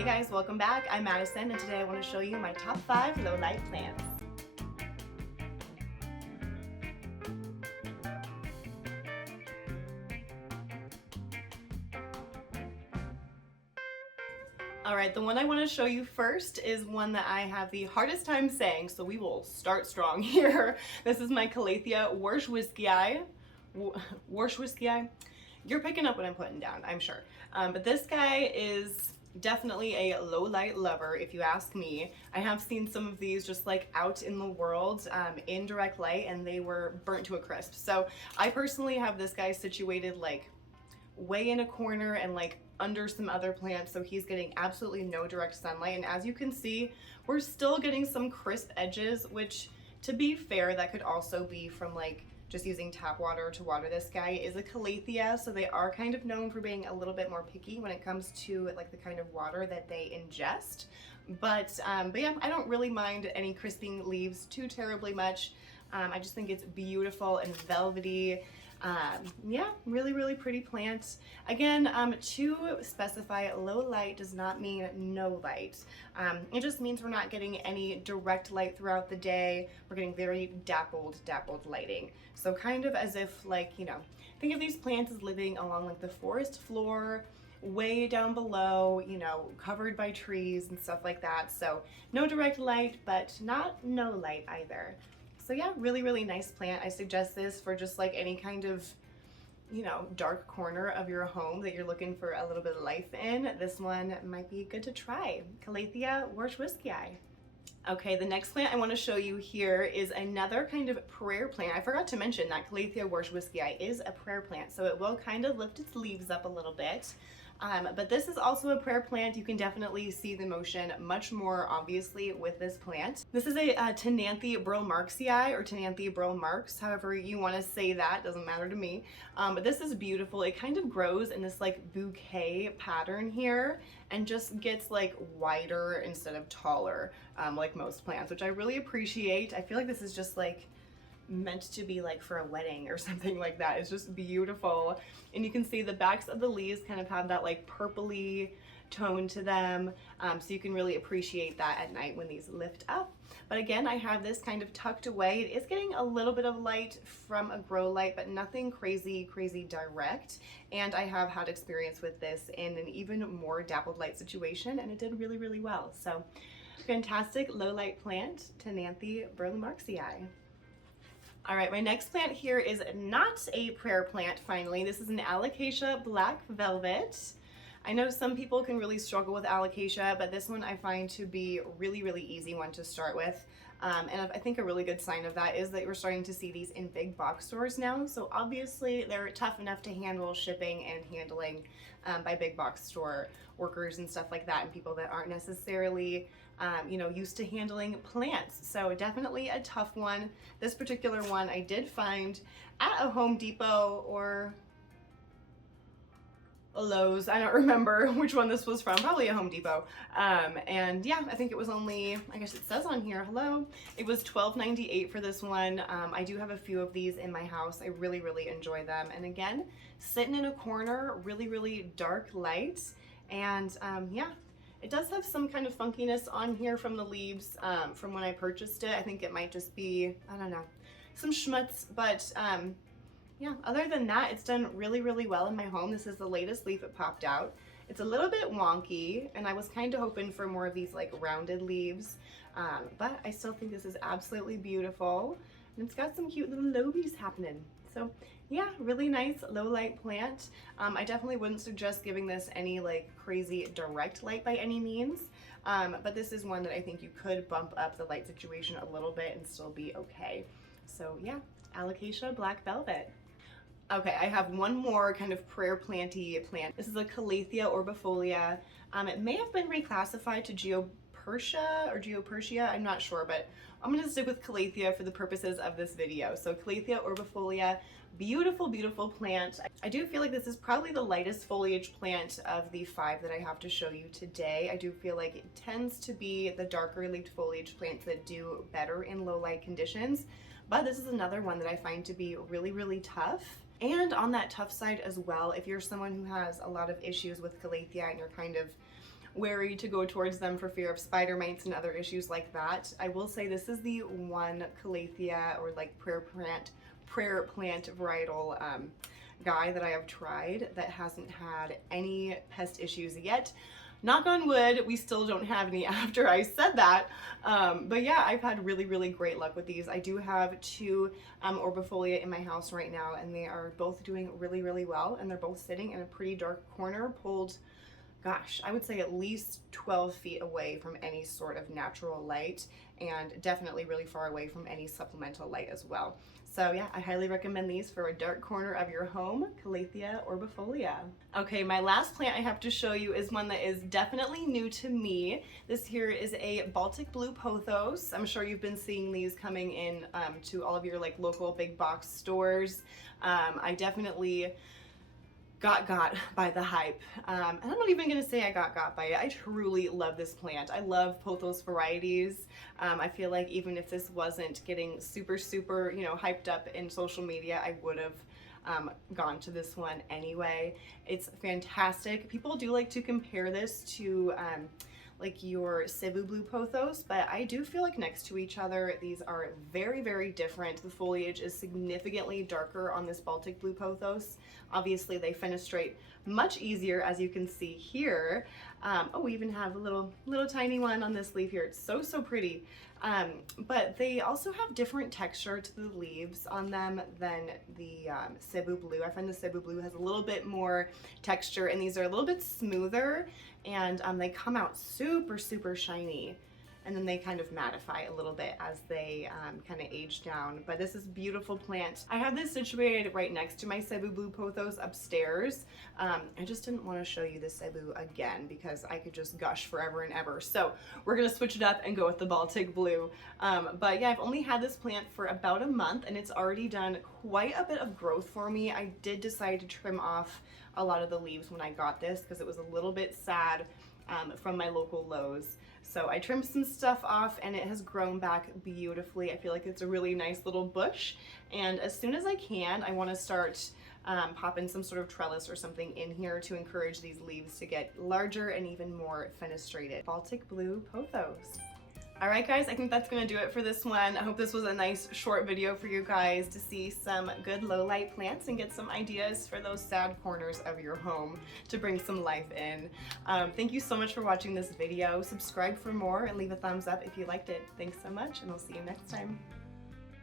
Hey guys, welcome back. I'm Madison and today I want to show you my top 5 low light plants. Alright, the one I want to show you first is one that I have the hardest time saying, so we will start strong here. This is my Calathea Warshwiskii. You're picking up what I'm putting down, I'm sure. But this guy is definitely a low light lover, if you ask me. I have seen some of these just like out in the world in direct light, and they were burnt to a crisp. So I personally have this guy situated like way in a corner and like under some other plants, so he's getting absolutely no direct sunlight. And as you can see, we're still getting some crisp edges, which, to be fair, that could also be from like just using tap water to water this guy. Is a Calathea, so they are kind of known for being a little bit more picky when it comes to like the kind of water that they ingest. But yeah, I don't really mind any crisping leaves too terribly much. I just think it's beautiful and velvety. Yeah, really pretty plant. Again, to specify, low light does not mean no light. It just means we're not getting any direct light throughout the day. We're getting very dappled lighting. So kind of as if, like, you know, think of these plants as living along like the forest floor, way down below, you know, covered by trees and stuff like that. So no direct light, but not no light either. So yeah, really nice plant. I suggest this for just like any kind of, you know, dark corner of your home that you're looking for a little bit of life in. This one might be good to try. Calathea Warshwiskii. Okay, the next plant I want to show you here is another kind of prayer plant. I forgot to mention that Calathea Warshwiskii is a prayer plant, so it will kind of lift its leaves up a little bit. But this is also a prayer plant. You can definitely see the motion much more obviously with this plant. This is a Calathea Burlemarxii, or Calathea Burlemarx, however you want to say that, doesn't matter to me. But this is beautiful. It kind of grows in this like bouquet pattern here and just gets like wider instead of taller, like most plants, which I really appreciate. I feel like this is just like meant to be like for a wedding or something like that. It's just beautiful. And you can see the backs of the leaves kind of have that like purpley tone to them, so you can really appreciate that at night when these lift up. But again, I have this kind of tucked away. It is getting a little bit of light from a grow light, but nothing crazy direct. And I have had experience with this in an even more dappled light situation, and it did really well. So fantastic low light plant, Calathea Burlemarxii. All right, my next plant here is not a prayer plant, finally. This is an Alocasia black velvet. I know some people can really struggle with Alocasia, but this one I find to be really easy one to start with. And I think a really good sign of that is that we're starting to see these in big box stores now. So obviously they're tough enough to handle shipping and handling by big box store workers and stuff like that, and people that aren't necessarily you know, used to handling plants. So definitely a tough one. This particular one I did find at a Home Depot or a Lowe's. I don't remember which one this was from, probably a Home Depot. And yeah, I think it was only, I guess it says on here, hello, it was $12.98 for this one. I do have a few of these in my house. I really enjoy them. And again, sitting in a corner, really dark light. And yeah, it does have some kind of funkiness on here from the leaves from when I purchased it. I think it might just be, I don't know, some schmutz, but yeah, other than that, it's done really well in my home. This is the latest leaf it popped out. It's a little bit wonky, and I was kind of hoping for more of these like rounded leaves, but I still think this is absolutely beautiful. And it's got some cute little lobies happening. So yeah, really nice low light plant. I definitely wouldn't suggest giving this any like crazy direct light by any means, but this is one that I think you could bump up the light situation a little bit and still be okay. So yeah, Alocasia black velvet. Okay, I have one more kind of prayer planty plant. This is a Calathea orbifolia. It may have been reclassified to Geopersia, I'm not sure, but I'm gonna stick with Calathea for the purposes of this video. So Calathea orbifolia, beautiful plant. I do feel like this is probably the lightest foliage plant of the 5 that I have to show you today. I do feel like it tends to be the darker leafed foliage plants that do better in low light conditions, but this is another one that I find to be really tough. And on that tough side as well, if you're someone who has a lot of issues with Calathea and you're kind of wary to go towards them for fear of spider mites and other issues like that. I will say this is the one Calathea or like prayer plant varietal guy that I have tried that hasn't had any pest issues yet. Knock on wood, we still don't have any after I said that. But yeah, I've had really, really great luck with these. I do have two orbifolia in my house right now, and they are both doing really, really well. And they're both sitting in a pretty dark corner, pulled, gosh, I would say at least 12 feet away from any sort of natural light, and definitely really far away from any supplemental light as well. So yeah, I highly recommend these for a dark corner of your home, Calathea orbifolia. Okay, my last plant I have to show you is one that is definitely new to me. This here is a Baltic blue pothos. I'm sure you've been seeing these coming in to all of your like local big box stores. I definitely got by the hype. And I'm not even gonna say I got by it. I truly love this plant. I love pothos varieties. I feel like even if this wasn't getting super, you know, hyped up in social media, I would have gone to this one anyway. It's fantastic. People do like to compare this to like your Cebu blue pothos, but I do feel like next to each other, these are very, very different. The foliage is significantly darker on this Baltic blue pothos. Obviously they fenestrate much easier, as you can see here. Oh, we even have a little tiny one on this leaf here. It's so, so pretty. But they also have different texture to the leaves on them than the Cebu blue. I find the Cebu blue has a little bit more texture, and these are a little bit smoother, and they come out super, super shiny. And then they kind of mattify a little bit as they kind of age down. But this is a beautiful plant. I have this situated right next to my Cebu blue pothos upstairs. I just didn't want to show you the Cebu again because I could just gush forever and ever. So we're gonna switch it up and go with the Baltic blue. But yeah, I've only had this plant for about a month, and it's already done quite a bit of growth for me. I did decide to trim off a lot of the leaves when I got this because it was a little bit sad from my local Lowe's. So I trimmed some stuff off, and it has grown back beautifully. I feel like it's a really nice little bush. And as soon as I can, I want to start popping some sort of trellis or something in here to encourage these leaves to get larger and even more fenestrated. Baltic blue pothos. All right, guys, I think that's gonna do it for this one. I hope this was a nice short video for you guys to see some good low light plants and get some ideas for those sad corners of your home to bring some life in. Thank you so much for watching this video. Subscribe for more and leave a thumbs up if you liked it. Thanks so much, and we'll see you next time.